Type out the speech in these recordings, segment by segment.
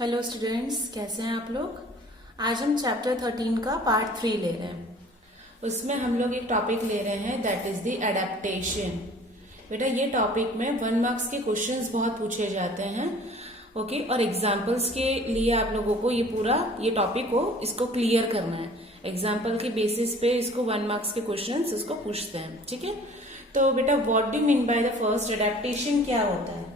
Hello students, कैसे हैं आप लोग। आज हम चैप्टर 13 का पार्ट 3 ले रहे हैं। उसमें हम लोग एक टॉपिक ले रहे हैं दैट इज द एडेप्टेशन। बेटा ये टॉपिक में 1 मार्क्स के क्वेश्चंस बहुत पूछे जाते हैं। ओके, और एग्जाम्पल्स के लिए आप लोगों को ये टॉपिक को इसको क्लियर करना है। एग्जाम्पल के बेसिस पे इसको 1 मार्क्स के क्वेश्चंस इसको पूछते हैं। ठीक है, तो बेटा what do mean by the first adaptation क्या होता है।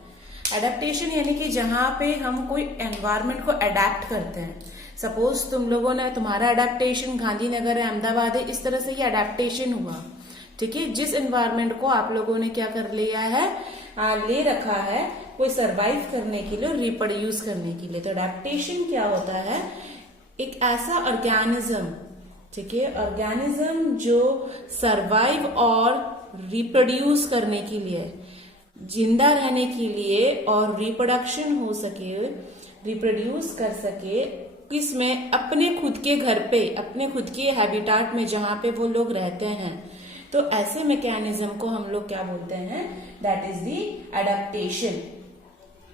एडेप्टेशन यानी कि जहां पे हम कोई एनवायरमेंट को अडेप्ट करते हैं। सपोज तुम लोगों ने, तुम्हारा एडेप्टेशन गांधीनगर है, अहमदाबाद है, इस तरह से ये एडेप्टेशन हुआ। ठीक है, जिस एनवायरमेंट को आप लोगों ने क्या कर लिया है, ले रखा है कोई सरवाइव करने के लिए, रिप्रोड्यूस करने के लिए। तो एडेप्टेशन क्या होता है, एक ऐसा ऑर्गेनिज्म, ठीक है, ऑर्गेनिज्म जो सरवाइव और रिप्रोड्यूस करने के लिए, जिंदा रहने के लिए और रिप्रोडक्शन हो सके, रिप्रोड्यूस कर सके, किसमें, अपने खुद के घर पे, अपने खुद के हैबिटाट में जहां पे वो लोग रहते हैं। तो ऐसे मैकेनिज्म को हम लोग क्या बोलते हैं, दैट इज दी एडेप्टेशन।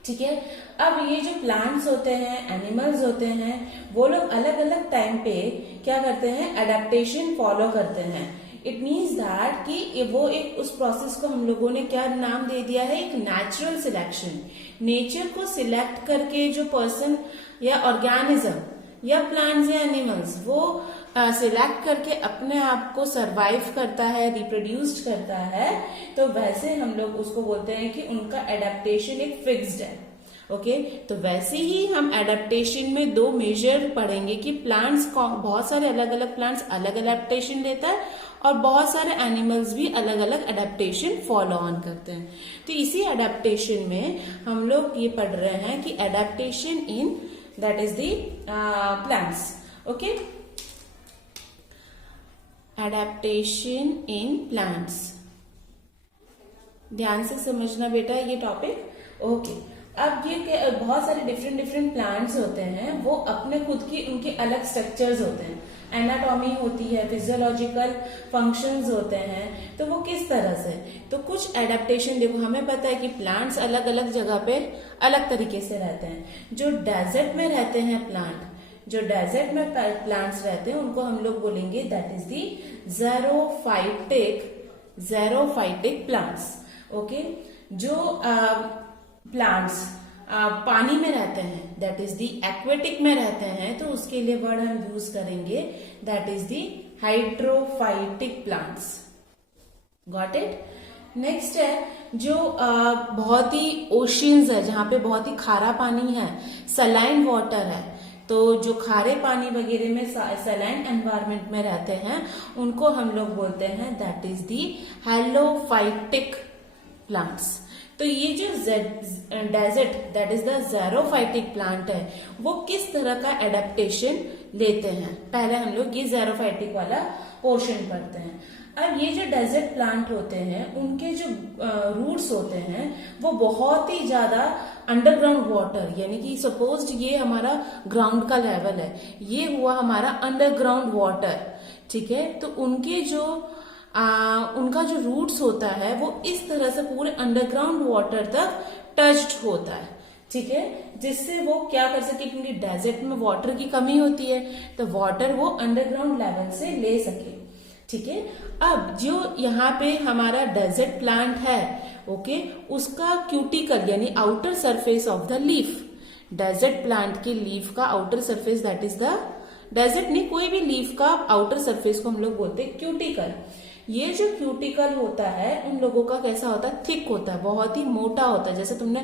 ठीक है, अब ये जो प्लांट्स होते हैं, एनिमल्स होते हैं, वो लोग अलग अलग टाइम पे क्या करते हैं, एडेप्टेशन फॉलो करते हैं। इट मीन्स दैट कि वो एक, उस प्रोसेस को हम लोगों ने क्या नाम दे दिया है, एक नेचुरल सिलेक्शन। नेचर को सिलेक्ट करके जो पर्सन या ऑर्गेनिज्म या प्लांट्स या एनिमल्स वो सिलेक्ट करके अपने आप को सरवाइव करता है, रिप्रोड्यूस करता है, तो वैसे हम लोग उसको बोलते हैं कि उनका एडेप्टेशन एक फिक्स्ड है। ओके, तो वैसे ही हम एडेप्टेशन में 2 मेजर पढ़ेंगे कि प्लांट्स, बहुत सारे अलग अलग प्लांट्स अलग एडेप्टेशन लेता है और बहुत सारे एनिमल्स भी अलग अलग एडेप्टेशन फॉलो ऑन करते हैं। तो इसी एडेप्टेशन में हम लोग ये पढ़ रहे हैं कि adaptation in, that is the plants. Okay, adaptation in plants, ध्यान से समझना बेटा ये टॉपिक। ओके, अब ये बहुत सारे डिफरेंट प्लांट्स होते हैं, वो अपने खुद की, उनके अलग स्ट्रक्चर्स होते हैं, एनाटॉमी होती है, फिजियोलॉजिकल फंक्शंस होते हैं। तो वो किस तरह से, तो कुछ एडेप्टेशन, देखो हमें पता है कि प्लांट्स अलग अलग जगह पे अलग तरीके से रहते हैं। जो डेजर्ट में रहते हैं प्लांट, जो डेजर्ट में प्लांट्स रहते हैं, उनको हम लोग बोलेंगे that is the xerophytic plants. Okay, जो प्लांट्स पानी में रहते हैं, दैट इज दी एक्वेटिक में रहते हैं, तो उसके लिए वर्ड हम यूज करेंगे that is the hydrophytic plants. Got it. Next है जो बहुत ही ओशियंस है, जहां पे बहुत ही खारा पानी है, सलाइन वाटर है, तो जो खारे पानी वगैरह में सलाइन एनवायरमेंट में रहते हैं, उनको हम लोग बोलते हैं that is the halophytic plants. तो ये जो desert, that is the xerophytic plant है, वो किस तरह का एडेप्टेशन लेते हैं, पहले हम लोग ये ज़ेरोफाइटिक वाला पोर्शन पढ़ते हैं। अब ये जो डेजर्ट प्लांट होते हैं, उनके जो रूट्स होते हैं, वो बहुत ही ज्यादा अंडरग्राउंड वाटर, यानी कि सपोज ये हमारा ग्राउंड का लेवल है, ये हुआ हमारा अंडरग्राउंड वाटर। ठीक है, तो उनके जो उनका जो रूट्स होता है वो इस तरह से पूरे अंडरग्राउंड वाटर तक टच्ड होता है। ठीक है, जिससे वो क्या कर सके, क्योंकि डेजर्ट में वाटर की कमी होती है, तो वाटर वो अंडरग्राउंड लेवल से ले सके। ठीक है, अब जो यहाँ पे हमारा डेजर्ट प्लांट है, ओके, उसका क्यूटिकल यानी outer surface of the leaf, desert plant के लीफ का outer surface, that is the desert नहीं, कोई भी लीफ का आउटर सरफेस को हम लोग बोलते हैं क्यूटिकल। ये जो क्यूटिकल होता है, उन लोगों का कैसा होता है, थिक होता है, बहुत ही मोटा होता है, जैसे तुमने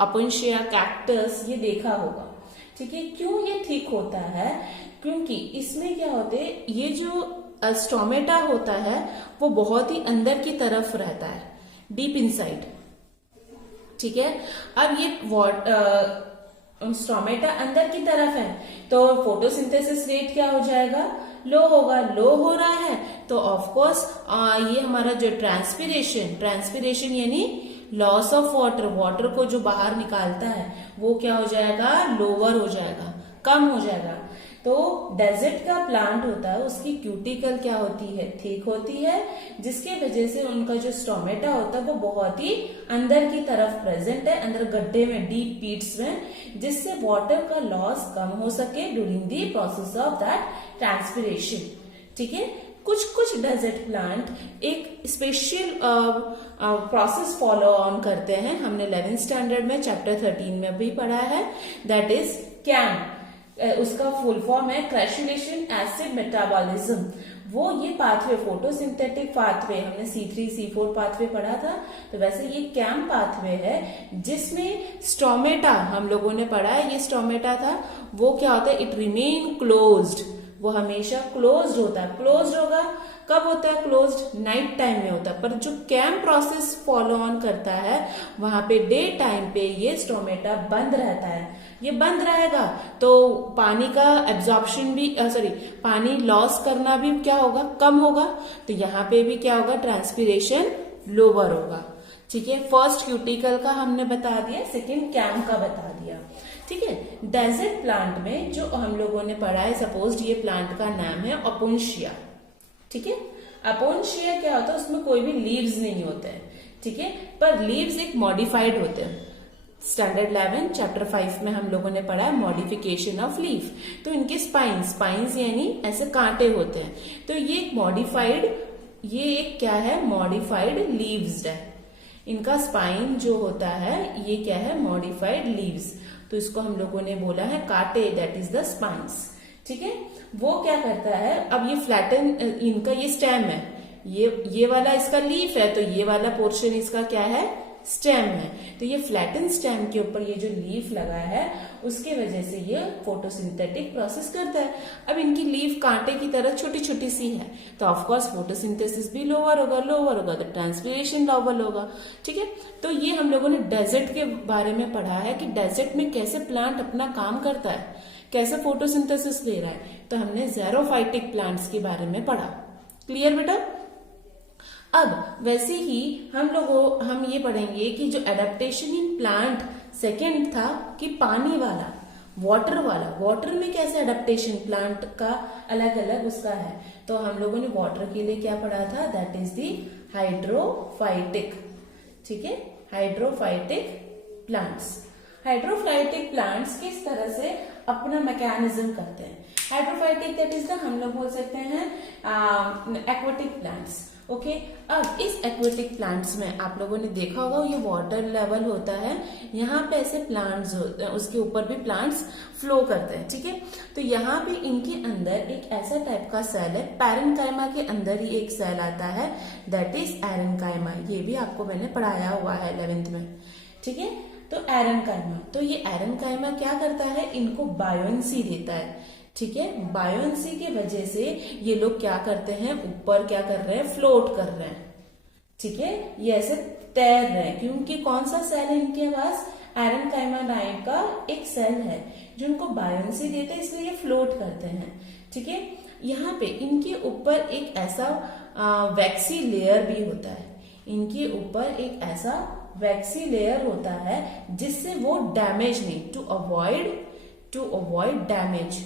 अपोइनशिया, कैक्टस ये देखा होगा। ठीक है, क्यों ये थिक होता है, क्योंकि इसमें क्या होते हैं, ये जो स्टोमेटा होता है वो बहुत ही अंदर की तरफ रहता है, डीप इनसाइड। ठीक है, अब ये स्टोमेटा अंदर की तरफ है, तो फोटोसिंथेसिस रेट क्या हो जाएगा, लो होगा। लो हो रहा है तो ऑफ कोर्स ये हमारा जो ट्रांसपिरेशन यानी लॉस ऑफ वाटर, वाटर को जो बाहर निकालता है, वो क्या हो जाएगा, लोअर हो जाएगा, कम हो जाएगा। तो डेजर्ट का प्लांट होता है उसकी क्यूटिकल क्या होती है, थिक होती है, जिसके वजह से उनका जो स्टोमेटा होता है वो बहुत ही अंदर की तरफ प्रेजेंट है, अंदर गड्ढे में, डीप पीट्स में, जिससे वाटर का लॉस कम हो सके during the process of that transpiration. ठीक है, कुछ कुछ डेजर्ट प्लांट एक स्पेशल प्रोसेस फॉलो ऑन करते हैं, हमने 11th स्टैंडर्ड में चैप्टर 13 में भी पढ़ा है, दैट इज कैम। उसका फुल फॉर्म है क्रैशुलेशन एसिड मेटाबॉलिज्म। वो ये पाथवे, फोटोसिंथेटिक पाथवे, हमने C3 C4 पाथवे पढ़ा था, तो वैसे ये कैम पाथवे है जिसमें स्टोमेटा हम लोगों ने पढ़ा है, ये स्टोमेटा था, वो क्या होता है, इट रिमेन क्लोज्ड, वो हमेशा क्लोज्ड होता है। क्लोज्ड होगा कब होता है, क्लोज्ड नाइट टाइम में होता है, पर जो कैम प्रोसेस फॉलो ऑन करता है वहां पे डे टाइम पे ये स्टोमेटा बंद रहता है। ये बंद रहेगा तो पानी का एब्जॉर्प्शन भी पानी लॉस करना भी क्या होगा, कम होगा, तो यहाँ पे भी क्या होगा, ट्रांसपिरेशन लोअर होगा। ठीक है, फर्स्ट क्यूटिकल का हमने बता दिया, सेकेंड कैम का बता दिया। ठीक है, डेजर्ट प्लांट में जो हम लोगों ने पढ़ा है, सपोज ये प्लांट का नाम है अपोन्शिया। ठीक है, अपोन्शिया क्या होता है, उसमें कोई भी लीव्स नहीं होते हैं। ठीक है, पर लीव्स एक मॉडिफाइड होते हैं। स्टैंडर्ड 11 चैप्टर 5 में हम लोगों ने पढ़ा है मॉडिफिकेशन ऑफ लीफ। तो इनके स्पाइंस यानी ऐसे कांटे होते हैं, तो ये एक मॉडिफाइड, ये एक क्या है, मॉडिफाइड लीव्स है। इनका स्पाइन जो होता है ये क्या है, मॉडिफाइड लीव्स, तो इसको हम लोगों ने बोला है कांटे, दैट इज द स्पाइंस। ठीक है, वो क्या करता है, अब ये फ्लैटन, इनका ये स्टेम है, ये वाला इसका लीफ है, तो ये वाला पोर्शन इसका क्या है, स्टेम है। तो ये फ्लैटन स्टेम के ऊपर ये जो लीफ लगा है उसके वजह से ये फोटोसिंथेटिक प्रोसेस करता है। अब इनकी लीफ कांटे की तरह छोटी छोटी सी है, तो ऑफकोर्स फोटोसिंथेसिस भी लोअर होगा, तो ट्रांसपिरेशन लोअर होगा। ठीक है, तो ये हम लोगों ने डेजर्ट के बारे में पढ़ा है कि डेजर्ट में कैसे प्लांट अपना काम करता है, कैसे फोटोसिंथेसिस ले रहा है, तो हमने ज़ेरोफाइटिक प्लांट्स के बारे में पढ़ा। क्लियर बेटा? अब वैसे ही हम ये पढ़ेंगे कि जो एडेप्टेशन इन प्लांट सेकेंड था कि पानी वाला, वाटर में कैसे एडेप्टेशन प्लांट का अलग अलग उसका है, तो हम लोगों ने वाटर के लिए क्या पढ़ा था, दैट इज दी हाइड्रोफाइटिक। ठीक है, हाइड्रोफाइटिक प्लांट्स किस तरह से अपना मैकेनिज्म करते हैं। हाइड्रोफाइटिक दैट इज द, हम लोग बोल सकते हैं एक्वेटिक प्लांट्स। ओके, अब इस एक्वेटिक प्लांट्स में आप लोगों ने देखा होगा ये वाटर लेवल होता है, यहाँ पे ऐसे प्लांट्स होते हैं, उसके ऊपर भी प्लांट्स फ्लो करते हैं। ठीक है, तो यहाँ पे इनके अंदर एक ऐसा टाइप का सेल है, पैरेन्काइमा के अंदर ही एक सेल आता है, दैट इज एरेन्काइमा। ये भी आपको मैंने पढ़ाया हुआ है 11th में। ठीक है, तो एरेन्काइमा, तो ये एरेन्काइमा क्या करता है, इनको बायोन्सी देता है। ठीक है, बायोन्सी की वजह से ये लोग क्या करते हैं, ऊपर क्या कर रहे हैं, फ्लोट कर रहे हैं। ठीक है, ये ऐसे तैर रहे हैं, क्योंकि कौन सा सेल है इनके पास, एरेन्काइमा नाम का एक सेल है जो इनको बायोन्सी देते हैं, इसलिए ये फ्लोट करते हैं। ठीक है, यहाँ पे इनके ऊपर एक ऐसा वैक्सी लेयर भी होता है, इनके ऊपर एक ऐसा वैक्सी लेयर होता है जिससे वो डैमेज नहीं, टू अवॉइड डैमेज,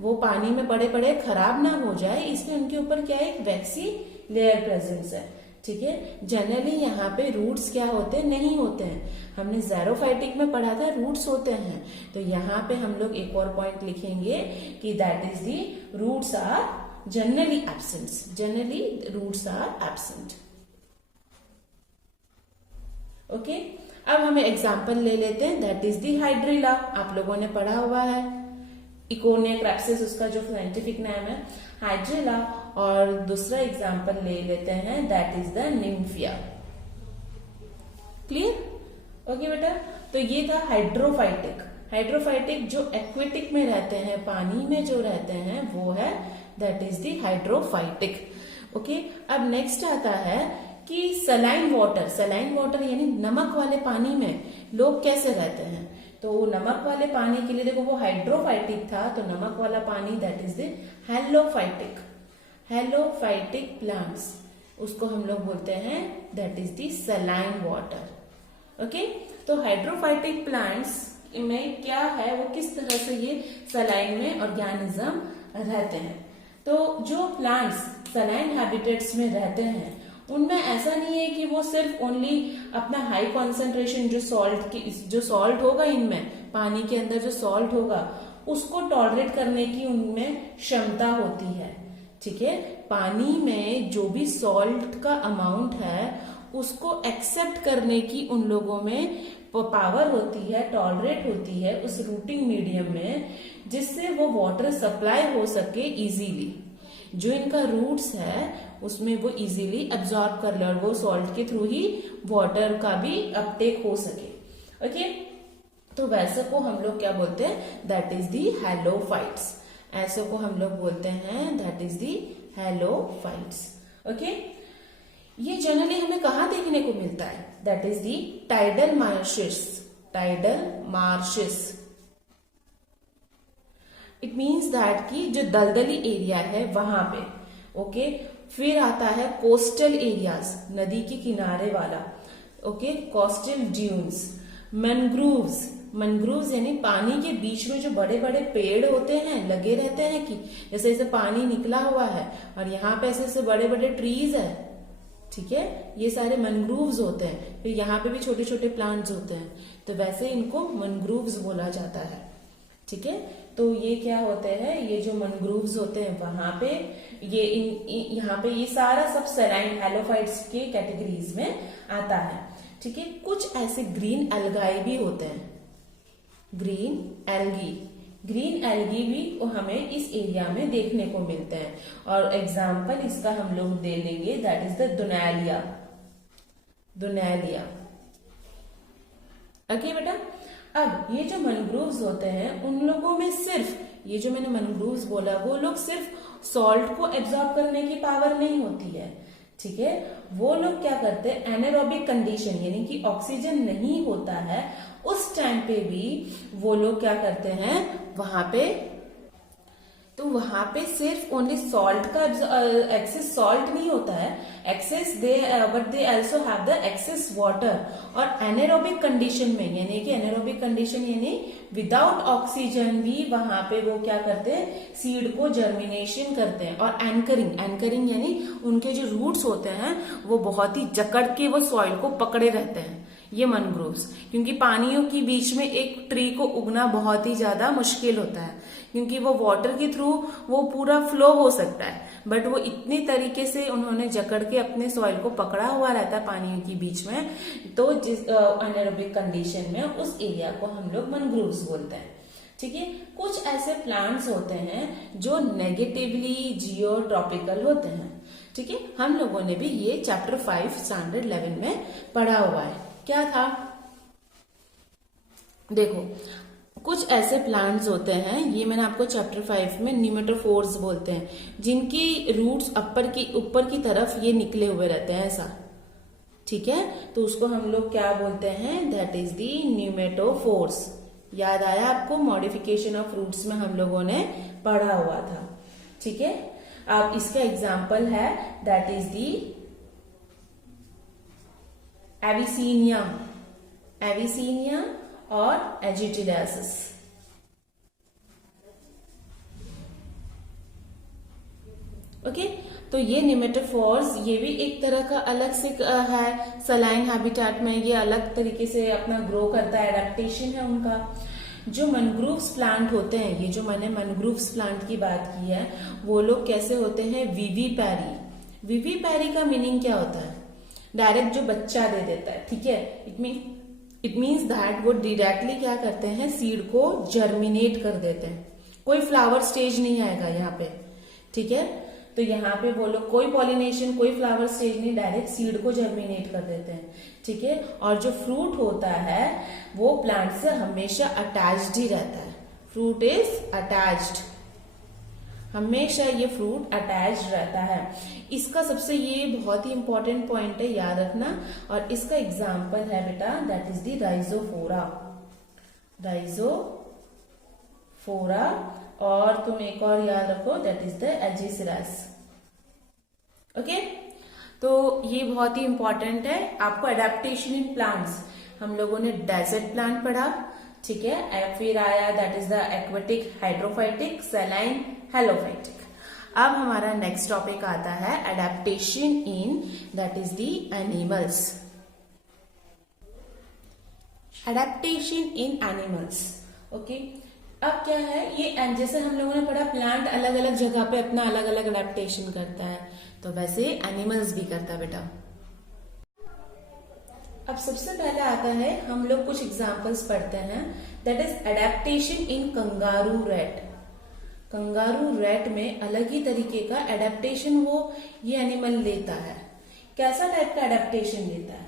वो पानी में पड़े पड़े खराब ना हो जाए, इसलिए उनके ऊपर क्या है, एक वैक्सी लेयर प्रेजेंस है। ठीक है, जनरली यहाँ पे रूट्स क्या होते हैं, नहीं होते हैं। हमने ज़ेरोफाइटिक में पढ़ा था रूट्स होते हैं, तो यहाँ पे हम लोग एक और पॉइंट लिखेंगे कि that is the roots are generally absent. Okay, अब हमें एग्जाम्पल ले लेते हैं, दैट इज दी हाइड्रिला, आप लोगों ने पढ़ा हुआ है, इकोनिया क्रैप्सिस उसका जो साइंटिफिक नाम है, हाइड्रिला। और दूसरा एग्जाम्पल ले लेते हैं, that is the Nymphaea. Clear? Okay बेटा, तो ये था हाइड्रोफाइटिक जो एक्वेटिक में रहते हैं, पानी में जो रहते हैं वो है, that is the hydrophytic. Okay, अब नेक्स्ट आता है कि सलाइन वाटर यानी नमक वाले पानी में लोग कैसे रहते हैं। तो नमक वाले पानी के लिए देखो, वो हाइड्रोफाइटिक था, तो नमक वाला पानी दैट इज द हेलोफाइटिक प्लांट्स, उसको हम लोग बोलते हैं that is the saline water. Okay, तो हाइड्रोफाइटिक प्लांट्स में क्या है, वो किस तरह से ये सलाइन में ऑर्गेनिज्म रहते हैं। तो जो प्लांट्स सलाइन हैबिटेट्स में रहते हैं उनमें ऐसा नहीं है कि वो सिर्फ ओनली अपना हाई कॉन्सेंट्रेशन जो सॉल्ट होगा, इनमें पानी के अंदर जो सॉल्ट होगा उसको टॉलरेट करने की उनमें क्षमता होती है। ठीक है, पानी में जो भी सॉल्ट का अमाउंट है उसको एक्सेप्ट करने की उन लोगों में पावर होती है, टॉलरेट होती है उस रूटिंग मीडियम में, जिससे वो वाटर सप्लाई हो सके इजीली। जो इनका रूट्स है उसमें वो इजीली एब्जॉर्ब कर ले और वो सॉल्ट के थ्रू ही वाटर का भी अपटेक हो सके। ओके, तो वैसे को हम लोग क्या बोलते हैं, दैट इज दी हैलोफाइट्स। ऐसे को हम लोग बोलते हैं that is the halophytes. Okay, ये जनरली हमें कहाँ देखने को मिलता है, that is the tidal marches. Tidal marches it means that कि जो दलदली एरिया है वहां पे। ओके, फिर आता है कोस्टल एरियाज, नदी के किनारे वाला। Okay, coastal dunes, mangroves. Mangroves यानी पानी के बीच में जो बड़े बड़े पेड़ होते हैं, लगे रहते हैं कि जैसे जैसे पानी निकला हुआ है और यहाँ पे ऐसे ऐसे बड़े बड़े ट्रीज है। ठीक है, ये सारे मैनग्रूव्स होते हैं। फिर यहाँ पे भी छोटे छोटे प्लांट्स होते हैं, तो वैसे इनको मैनग्रूव्स बोला जाता है। ठीक है, तो ये क्या होते हैं, ये जो मैनग्रूव्स होते हैं वहां पे यहाँ पे ये सारा सब सलाइन हैलोफाइट्स के कैटेगरीज में आता है। ठीक है, कुछ ऐसे ग्रीन एल्गाई भी होते हैं, ग्रीन एल्गी। ग्रीन एल्गी भी हमें इस एरिया में देखने को मिलते हैं, और एग्जाम्पल इसका हम लोग दे लेंगे, दैट इज द दुनैलिया। दुनैलिया। ओके बेटा, अब ये जो मैनग्रोव्स होते हैं उन लोगों में सिर्फ ये जो मैंने मैनग्रोव्स बोला वो लोग सिर्फ सॉल्ट को एब्जॉर्ब करने की पावर नहीं होती है। ठीक है, वो लोग क्या करते हैं, एनारोबिक कंडीशन यानी कि ऑक्सीजन नहीं होता है उस टाइम पे भी वो लोग क्या करते हैं, वहां पे तो वहां पे सिर्फ ओनली सॉल्ट का एक्सेस सॉल्ट नहीं होता है, excess but they also have the excess water. और एनारोबिक कंडीशन में यानी कि एनारोबिक कंडीशन यानी विदाउट ऑक्सीजन भी वहां पे वो क्या करते हैं, सीड को जर्मिनेशन करते हैं। और एंकरिंग यानी उनके जो रूट्स होते हैं वो बहुत ही जकड़ के वो सॉइल को पकड़े रहते हैं, ये मैनग्रोव्स। क्योंकि पानियों के बीच में एक ट्री को उगना बहुत ही ज्यादा मुश्किल होता है, क्योंकि वो वाटर के थ्रू वो पूरा फ्लो हो सकता है, बट वो इतनी तरीके से उन्होंने जकड़ के अपने सॉइल को पकड़ा हुआ रहता है पानियों के बीच में। तो जिस एनारोबिक कंडीशन में उस एरिया को हम लोग मैनग्रोव्स बोलते हैं। ठीक है, कुछ ऐसे प्लांट्स होते हैं जो नेगेटिवली जियोट्रॉपिकल होते हैं। ठीक है, हम लोगों ने भी ये चैप्टर 5 स्टैंडर्ड 11 में पढ़ा हुआ है। क्या था, देखो कुछ ऐसे प्लांट्स होते हैं, ये मैंने आपको चैप्टर 5 में न्यूमेटोफोर्स बोलते हैं, जिनकी रूट्स ऊपर की तरफ ये निकले हुए रहते हैं ऐसा। ठीक है, तो उसको हम लोग क्या बोलते हैं, दैट इज दी न्यूमेटोफोर्स। याद आया आपको, मॉडिफिकेशन ऑफ रूट्स में हम लोगों ने पढ़ा हुआ था। ठीक है, अब इसका एग्जाम्पल है दैट इज दी एविसीनिया और एजिटिलासिस। ओके, तो ये न्यूमेटोफोर्स ये भी एक तरह का अलग से है सलाइन हैबिटेट में, ये अलग तरीके से अपना ग्रो करता है, एडेप्टेशन है उनका। जो मैनग्रोव्स प्लांट होते हैं, ये जो मैंने मैनग्रोव्स प्लांट की बात की है, वो लोग कैसे होते हैं, विविपैरी। विविपैरी का मीनिंग क्या होता है, डायरेक्ट जो बच्चा दे देता है। ठीक है, इट मीन्स दैट वो डायरेक्टली क्या करते हैं, सीड को जर्मिनेट कर देते हैं, कोई फ्लावर स्टेज नहीं आएगा यहाँ पे। ठीक है, तो यहाँ पे वो लोग कोई पॉलिनेशन, कोई फ्लावर स्टेज नहीं, डायरेक्ट सीड को जर्मिनेट कर देते हैं। ठीक है, और जो फ्रूट होता है वो प्लांट से हमेशा अटैच्ड ही रहता है। फ्रूट इज अटैच्ड, हमेशा ये फ्रूट अटैच्ड रहता है। इसका सबसे ये बहुत ही इंपॉर्टेंट पॉइंट है, याद रखना। और इसका एग्जाम्पल है बेटा, that is the Rhizophora. Rhizophora, और तुम एक और याद रखो, दैट इज द एजिसेरास। ओके, तो ये बहुत ही इंपॉर्टेंट है आपको। एडेप्टेशन इन प्लांट्स, हम लोगों ने डेजर्ट प्लांट पढ़ा, ठीक है। फिर आया that is the aquatic, hydrophytic, saline, halophytic. अब हमारा नेक्स्ट टॉपिक आता है adaptation in that is the animals. Adaptation in animals, okay. अब क्या है ये, जैसे हम लोगों ने पढ़ा प्लांट अलग अलग जगह पे अपना अलग अलग एडेप्टेशन करता है, तो वैसे एनिमल्स भी करता है बेटा। अब सबसे पहले आता है, हम लोग कुछ एग्जांपल्स पढ़ते हैं, that is adaptation in kangaroo rat. Kangaroo rat में अलग ही तरीके का एडेप्टेशन वो ये एनिमल लेता है। कैसा टाइप का एडेप्टेशन लेता है?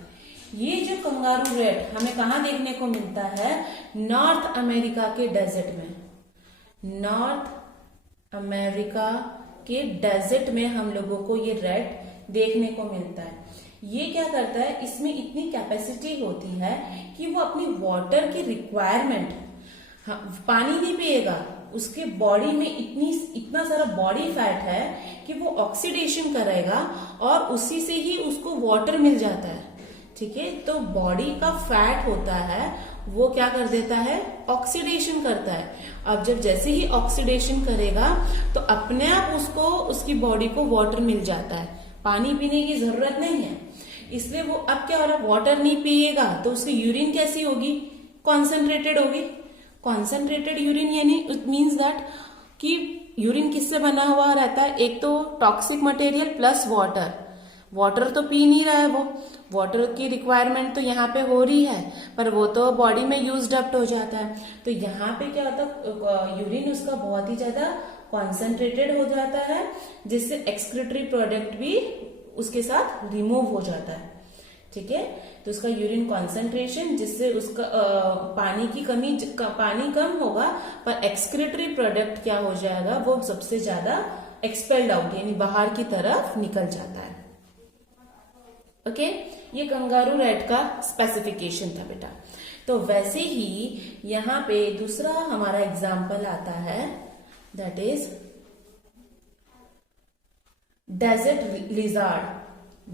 ये जो कंगारू रैट हमें कहाँ देखने को मिलता है? नॉर्थ अमेरिका के डेजर्ट में। नॉर्थ अमेरिका के डेजर्ट में हम लोगों को ये रैट देखने को मिलता है। ये क्या करता है, इसमें इतनी कैपेसिटी होती है कि वो अपनी वाटर की रिक्वायरमेंट, पानी नहीं पिएगा, उसके बॉडी में इतना सारा बॉडी फैट है कि वो ऑक्सीडेशन करेगा और उसी से ही उसको वाटर मिल जाता है। ठीक है, तो बॉडी का फैट होता है वो क्या कर देता है? ऑक्सीडेशन करता है। अब जब जैसे ही ऑक्सीडेशन करेगा तो अपने आप उसको, उसकी बॉडी को वाटर मिल जाता है, पानी पीने की जरूरत नहीं है। इसलिए वो अब क्या हो रहा है, वाटर नहीं पिएगा तो उसकी यूरिन कैसी होगी? कॉन्सेंट्रेटेड होगी। कॉन्सेंट्रेटेड यूरिन यानी इट मीन्स दैट कि यूरिन किससे बना हुआ रहता है? एक तो toxic material plus water. Water तो पी नहीं रहा है वो, वाटर की रिक्वायरमेंट तो यहाँ पे हो रही है पर वो तो बॉडी में यूज्ड अप हो जाता है। तो यहाँ पे क्या होता है, यूरिन उसका बहुत ही ज्यादा कॉन्सेंट्रेटेड हो जाता है, जिससे एक्सक्रीटरी प्रोडक्ट भी उसके साथ रिमूव हो जाता है। ठीक है, तो उसका यूरिन कॉन्सेंट्रेशन, जिससे उसका पानी की कमी, पानी कम होगा पर एक्सक्रीटरी प्रोडक्ट क्या हो जाएगा, वो सबसे ज्यादा एक्सपेल्ड आउट यानी बाहर की तरफ निकल जाता है। ओके, ये कंगारू रैट का स्पेसिफिकेशन था बेटा। तो वैसे ही यहाँ पे दूसरा हमारा एग्जाम्पल आता है, that is desert lizard.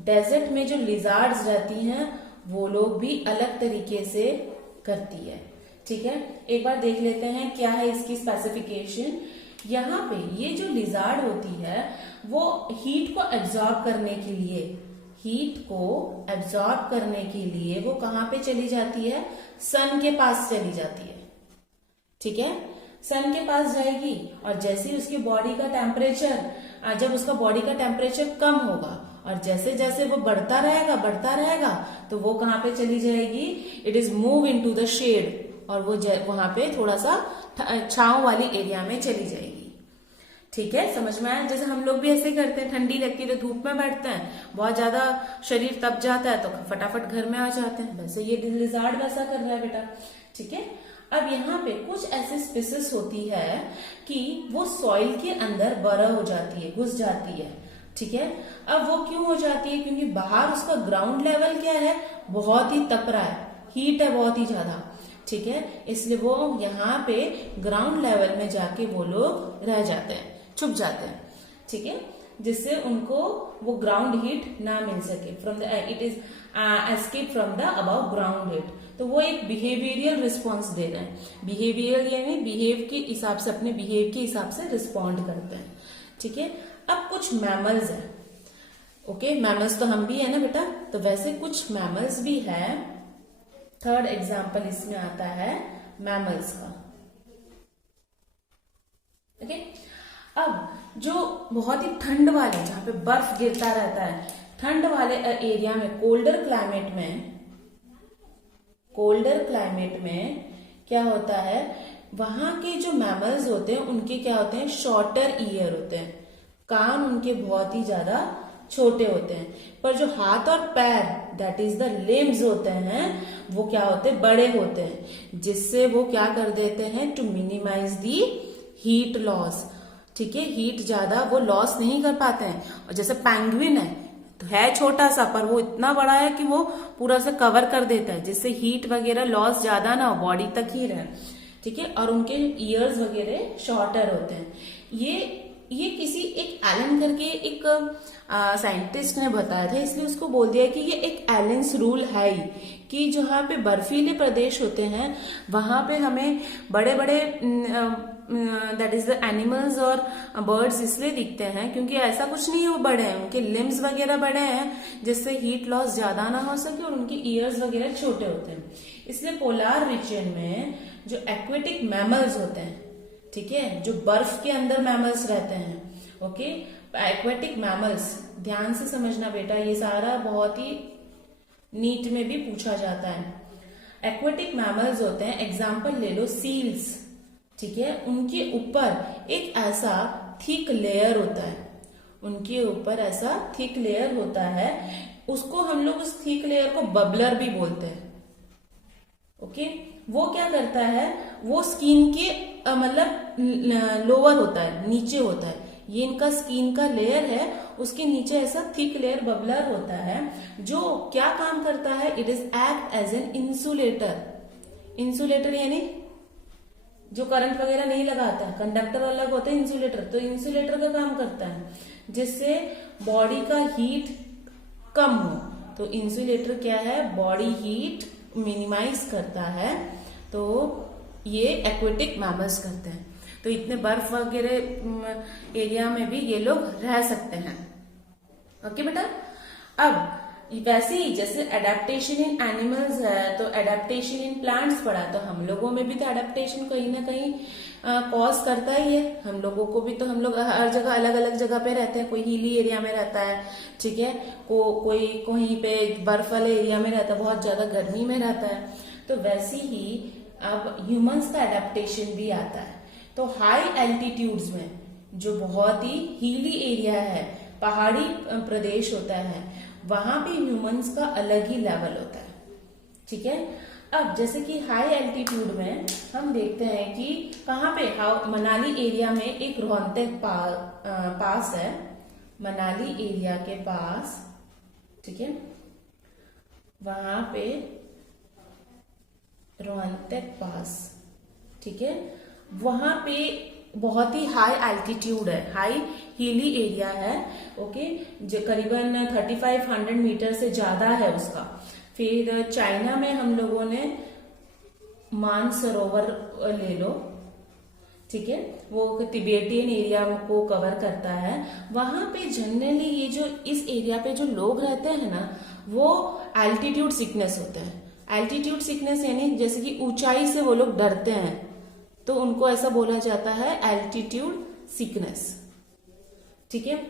Desert में जो लिजार्ड्स रहती हैं वो लोग भी अलग तरीके से करती है। ठीक है, एक बार देख लेते हैं क्या है इसकी स्पेसिफिकेशन। यहाँ पे ये जो लिजार्ड होती है वो हीट को एब्जॉर्ब करने के लिए, हीट को एब्जॉर्ब करने के लिए वो कहाँ पे चली जाती है? सन के पास चली जाती है। ठीक है, सन के पास जाएगी और जैसे ही उसकी बॉडी का टेम्परेचर, जब उसका बॉडी का टेम्परेचर कम होगा और जैसे जैसे वो बढ़ता रहेगा तो वो कहाँ पे चली जाएगी? It is move into the shade, और वो वहां पे थोड़ा सा छांव वाली एरिया में चली जाएगी। ठीक है, समझ में आया? जैसे हम लोग भी ऐसे करते हैं, ठंडी लगती है तो धूप में बैठते हैं, बहुत ज्यादा शरीर तप जाता है तो फटाफट घर में आ जाते हैं, वैसे ये लिजार्ड वैसा कर रहा है बेटा। ठीक है, अब यहाँ पे कुछ ऐसी स्पीसीज होती है कि वो सॉइल के अंदर बरा हो जाती है, घुस जाती है। ठीक है, अब वो क्यों हो जाती है? क्योंकि बाहर उसका ग्राउंड लेवल क्या है? बहुत ही तप रहा है, हीट है बहुत ही ज्यादा। ठीक है, इसलिए वो यहाँ पे ग्राउंड लेवल में जाके वो लोग रह जाते हैं, छुप जाते हैं। ठीक है, जिससे उनको वो ग्राउंड हीट ना मिल सके, from the it is escape from the above ground heat. तो वो एक बिहेवियरल रिस्पॉन्स दे रहे हैं। बिहेवियरल यानी बिहेव के हिसाब से, अपने बिहेव के हिसाब से रिस्पॉन्ड करते हैं। ठीक है, अब कुछ मैमल्स है। ओके, मैमल्स तो हम भी है ना बेटा, तो वैसे कुछ मैमल्स भी है। थर्ड एग्जाम्पल इसमें आता है मैमल्स का। ओके, अब जो बहुत ही ठंड वाले, जहां पे बर्फ गिरता रहता है, ठंड वाले एरिया में, कोल्डर क्लाइमेट में क्या होता है, वहां के जो मैमल्स होते हैं उनके क्या होते हैं? शॉर्टर ईयर होते हैं, कान उनके बहुत ही ज्यादा छोटे होते हैं, पर जो हाथ और पैर, दैट इज द लिम्स होते हैं, वो क्या होते हैं? बड़े होते हैं, जिससे वो क्या कर देते हैं? To minimise the heat loss. ठीक है, हीट ज्यादा वो लॉस नहीं कर पाते हैं। और जैसे पेंगुइन है छोटा सा, पर वो इतना बड़ा है कि वो पूरा से कवर कर देता है, जिससे हीट वगैरह लॉस ज्यादा ना हो, बॉडी तक ही रहे। ठीक है, और उनके ईयर्स वगैरह शॉर्टर होते हैं। ये किसी एक एलन करके एक साइंटिस्ट ने बताया था, इसलिए उसको बोल दिया कि ये एक एलेंस रूल है ही, कि जहाँ पे बर्फीले प्रदेश होते हैं वहां पे हमें बड़े बड़े दैट इज द एनिमल्स और बर्ड्स इसलिए दिखते हैं क्योंकि ऐसा कुछ नहीं है वो बड़े हैं, उनके लिम्स वगैरह बड़े हैं जिससे हीट लॉस ज्यादा ना हो सके, और उनके ईयर्स वगैरह छोटे होते हैं। इसलिए पोलार रीजन में जो एक्वेटिक मैमल्स होते हैं, ठीक है, जो बर्फ के अंदर मैमल्स रहते हैं, ओके, एक्वेटिक मैमल्स, ध्यान से समझना बेटा, ये सारा बहुत ही नीट में भी पूछा जाता है। एक्वेटिक मैमल्स होते हैं, एग्जाम्पल ले लो सील्स, ठीक है, उनके ऊपर एक ऐसा थिक लेयर होता है, उनके ऊपर ऐसा थिक लेयर होता है, उसको हम लोग उस थिक लेयर को बबलर भी बोलते हैं, ओके। वो क्या करता है, वो स्किन के मतलब लोअर होता है, नीचे होता है, ये इनका स्किन का लेयर है, उसके नीचे ऐसा थिक लेयर बबलर होता है जो क्या काम करता है, it is act as an insulator. Insulator यानी जो करंट वगैरह नहीं लगाता, कंडक्टर अलग होता है, इंसुलेटर, तो इंसुलेटर का काम करता है जिससे बॉडी का हीट कम हो। तो इंसुलेटर क्या है, बॉडी हीट मिनिमाइज करता है, तो ये एक्वेटिक मैमल्स करते हैं। तो इतने बर्फ वगैरह एरिया में भी ये लोग रह सकते हैं, ओके बेटा। अब वैसे ही जैसे एडेप्टेशन इन एनिमल्स है तो एडेप्टेशन इन प्लांट्स पढ़ा, तो हम लोगों में भी तो एडेप्टेशन कहीं ना कहीं कॉज करता ही है। हम लोगों को भी तो, हम लोग हर जगह अलग अलग जगह पे रहते हैं, कोई हिली एरिया में रहता है, ठीक है, कोई कहीं पे बर्फ वाले एरिया में रहता है, बहुत ज्यादा गर्मी में रहता है। तो वैसे ही अब ह्यूमंस का एडेप्टेशन भी आता है। तो हाई एल्टीट्यूड्स में जो बहुत ही हिली एरिया है, पहाड़ी प्रदेश होता है, वहां पे ह्यूमंस का अलग ही लेवल होता है, ठीक है। अब जैसे कि हाई एल्टीट्यूड में हम देखते हैं कि कहाँ पे, मनाली एरिया में एक रोहतक पास है, मनाली एरिया के पास, ठीक है, वहां पे रोहतक पास, ठीक है, वहां पे बहुत ही हाई एल्टीट्यूड है, हाई हिली एरिया है, ओके, जो करीबन 3500 मीटर से ज्यादा है उसका। फिर चाइना में हम लोगों ने मानसरोवर ले लो, ठीक है, वो तिबेटियन एरिया को कवर करता है। वहां पे जनरली ये जो इस एरिया पे जो लोग रहते हैं ना, वो एल्टीट्यूड सिकनेस होता है। एल्टीट्यूड सिकनेस यानी जैसे कि ऊंचाई से वो लोग डरते हैं, तो उनको ऐसा बोला जाता है एल्टीट्यूड सिकनेस, ठीक है।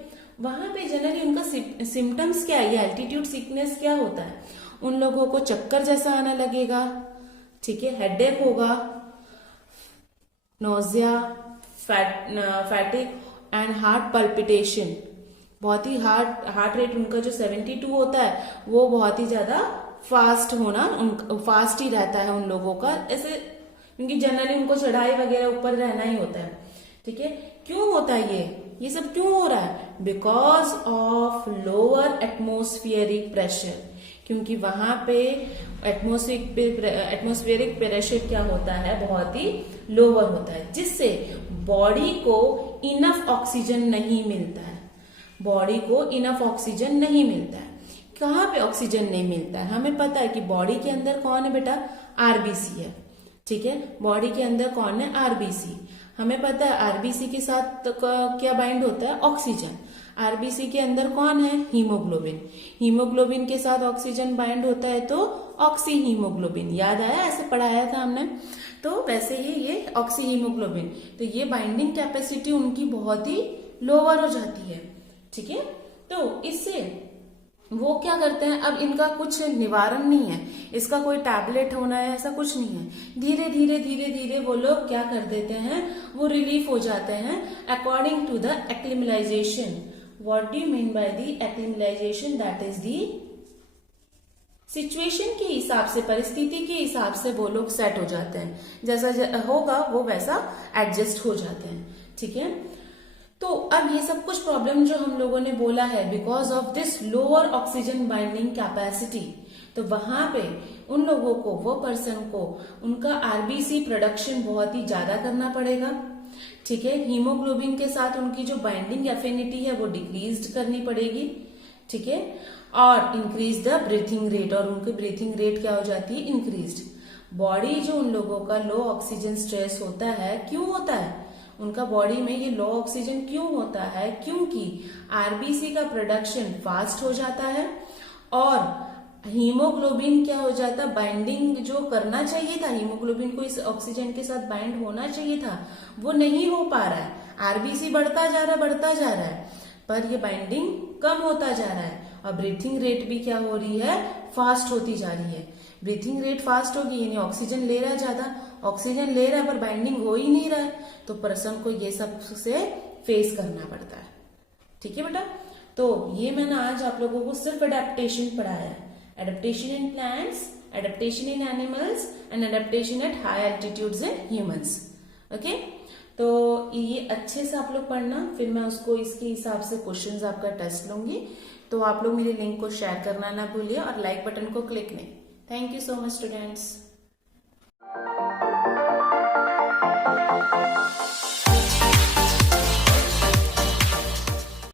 वहां पे जनरली उनका सिम्टम्स क्या है, एल्टीट्यूड सिकनेस क्या होता है, उन लोगों को चक्कर जैसा आने लगेगा, ठीक है, हेडेक होगा, नोजिया, फैटिक एंड हार्ट पल्पिटेशन, बहुत ही हार्ट रेट उनका जो 72 होता है वो बहुत ही ज्यादा फास्ट होना, फास्ट ही रहता है उन लोगों का, ऐसे क्योंकि जनरली उनको चढ़ाई वगैरह ऊपर रहना ही होता है, ठीक है। क्यों होता है ये सब क्यों हो रहा है, because of lower atmospheric pressure, क्योंकि वहां पे एटमोस्फेरिक प्रेशर क्या होता है, बहुत ही लोअर होता है, जिससे बॉडी को इनफ ऑक्सीजन नहीं मिलता है, बॉडी को इनफ ऑक्सीजन नहीं मिलता है। कहाँ पे ऑक्सीजन नहीं मिलता है, हमें पता है कि बॉडी के अंदर कौन है बेटा, आरबीसी है, ठीक है, बॉडी के अंदर कौन है, आरबीसी। हमें पता है आरबीसी के साथ क्या बाइंड होता है, ऑक्सीजन। आरबीसी के अंदर कौन है, हीमोग्लोबिन। हीमोग्लोबिन के साथ ऑक्सीजन बाइंड होता है तो ऑक्सी हीमोग्लोबिन, याद आया, ऐसे पढ़ाया था हमने। तो वैसे ही ये ऑक्सी हीमोग्लोबिन, तो ये बाइंडिंग कैपेसिटी उनकी बहुत ही लोअर हो जाती है, ठीक है। तो इससे वो क्या करते हैं, अब इनका कुछ निवारण नहीं है, इसका कोई टैबलेट होना है ऐसा कुछ नहीं है, धीरे धीरे धीरे धीरे वो लोग क्या कर देते हैं, वो रिलीफ हो जाते हैं according to the acclimatisation. What do you mean by the acclimatisation, that is the situation के हिसाब से, परिस्थिति के हिसाब से वो लोग सेट हो जाते हैं, जैसा होगा वो वैसा एडजस्ट हो जाते हैं, ठीक है। तो अब ये सब कुछ प्रॉब्लम जो हम लोगों ने बोला है because of this lower oxygen binding capacity, तो वहां पे उन लोगों को, वो पर्सन को, उनका आरबीसी प्रोडक्शन बहुत ही ज्यादा करना पड़ेगा। ठीक है। हीमोग्लोबिन के साथ उनकी जो बाइंडिंग एफिनिटी है वो डिक्रीज करनी पड़ेगी, ठीक है। और इंक्रीज द ब्रीथिंग रेट, और उनकी ब्रीथिंग रेट क्या हो जाती है, इंक्रीज्ड। बॉडी जो उन लोगों का लो ऑक्सीजन स्ट्रेस होता है, क्यों होता है उनका बॉडी में ये लो ऑक्सीजन क्यों होता है, क्योंकि आरबीसी का प्रोडक्शन फास्ट हो जाता है और हीमोग्लोबिन क्या हो जाता है, बाइंडिंग जो करना चाहिए था, हीमोग्लोबिन को इस ऑक्सीजन के साथ बाइंड होना चाहिए था, वो नहीं हो पा रहा है। आरबीसी बढ़ता जा रहा है पर ये बाइंडिंग कम होता जा रहा है और ब्रीथिंग रेट भी क्या हो रही है, फास्ट होती जा रही है। ब्रीथिंग रेट फास्ट होगी यानी ऑक्सीजन ले रहा है ज्यादा, ऑक्सीजन ले रहा है पर बाइंडिंग हो ही नहीं रहा है, तो पर्सन को ये सब से फेस करना पड़ता है, ठीक है बेटा। तो ये मैंने आज आप लोगों को सिर्फ एडेप्टेशन पढ़ाया है, adaptation in plants, adaptation in animals and adaptation at high altitudes in humans. Okay, तो ये अच्छे से आप लोग पढ़ना, फिर मैं उसको इसके हिसाब से क्वेश्चंस आपका टेस्ट लूंगी। तो आप लोग मेरे लिंक को शेयर करना ना भूलिए और लाइक बटन को क्लिक नहीं। Thank you so much students.